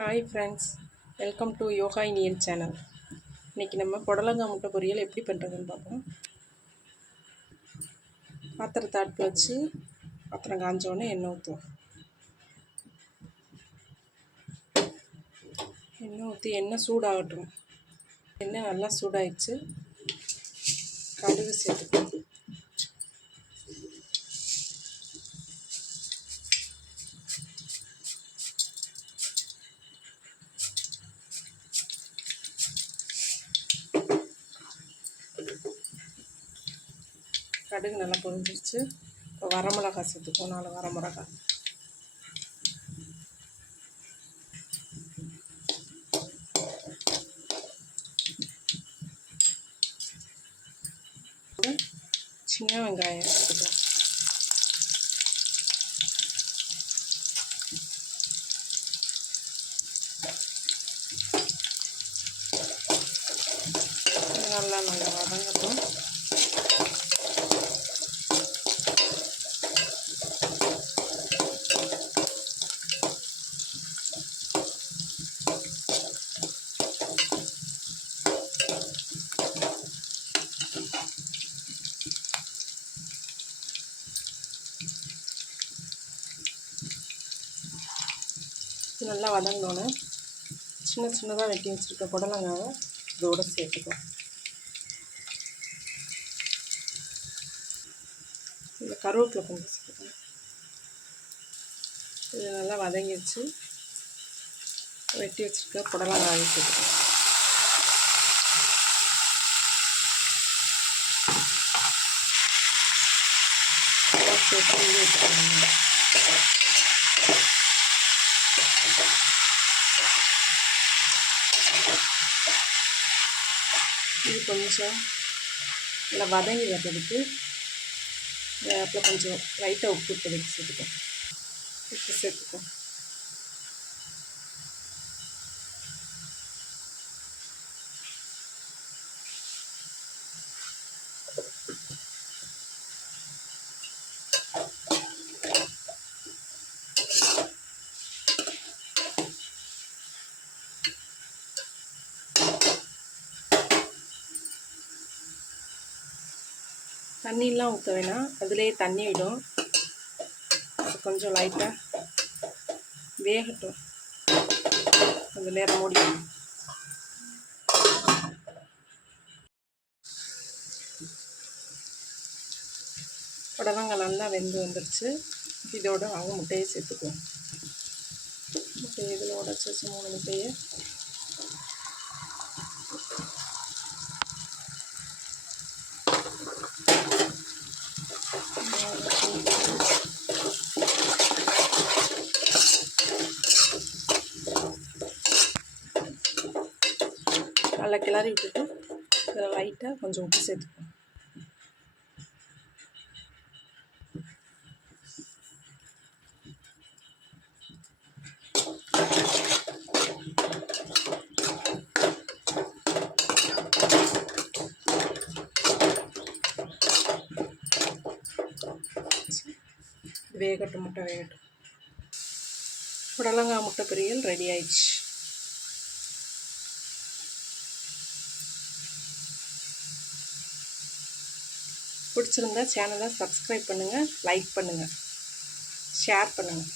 Hi friends, welcome to yoga Indian channel. இன்றைக்கி நம்ம புடலங்காய் முட்டை பொரியல் எப்படி பண்ணுறதுன்னு பார்ப்போம். பாத்திரத்தை அடுப்பு வச்சு பாத்திரம் காஞ்சோடனே எண்ணெய் ஊற்றுவோம். எண்ணெய் ஊற்றி எண்ணெய் சூடாகட்டும். எண்ணெய் நல்லா சூடாகிடுச்சு. கடுகு சேர்த்துப்போம். கடுகு நல்லா பொரிஞ்சிருச்சு. இப்போ வரமிளகாய் சேர்த்துப்போம். 4 வரமிளகாய். சின்ன வெங்காயம் எடுத்துக்கலாம். நல்லா வதங்கட்டும். நல்லா வதங்கினோன்னு சின்ன சின்னதாக வெட்டி வச்சுருக்க புடலங்காவை இதோடு சேர்த்துக்கலாம். இந்த கருவேப்பிலை கொஞ்சம் சேர்த்துக்கலாம். இது நல்லா வதங்கிடுச்சு. வெட்டி வச்சுருக்க புடலங்காயை சேர்த்துக்கலாம். இது கொஞ்சம் நல்லா வதங்கி வர்றதுக்கு அப்புறம் கொஞ்சம் லைட்டாக உப்பு இப்போதைக்கு சேர்த்துக்கோம். உப்பு சேர்த்துக்கோம். தண்ணியெலாம் ஊற்ற வேணாம், அதுலேயே தண்ணி விடும். அது கொஞ்சம் லைட்டாக வேகட்டும். கொஞ்சம் நேரம் மூடி. புடலங்காய் நல்லா வெந்து வந்துடுச்சு. இதோட நாங்கள் முட்டையை சேர்த்துக்குவோம். முட்டையை இதில் உடச்சி வச்சு 3 முட்டையை நல்லா கிளறி விட்டுட்டு இதில் லைட்டாக கொஞ்சம் உப்பு சேர்த்துப்போம். வேகட்டும், முட்டை வேகட்டும். புடலங்காய் முட்டை பொரியல் ரெடி ஆயிடுச்சு. பிடிச்சிருந்தா சேனலை சப்ஸ்கிரைப் பண்ணுங்கள், லைக் பண்ணுங்கள், ஷேர் பண்ணுங்கள்.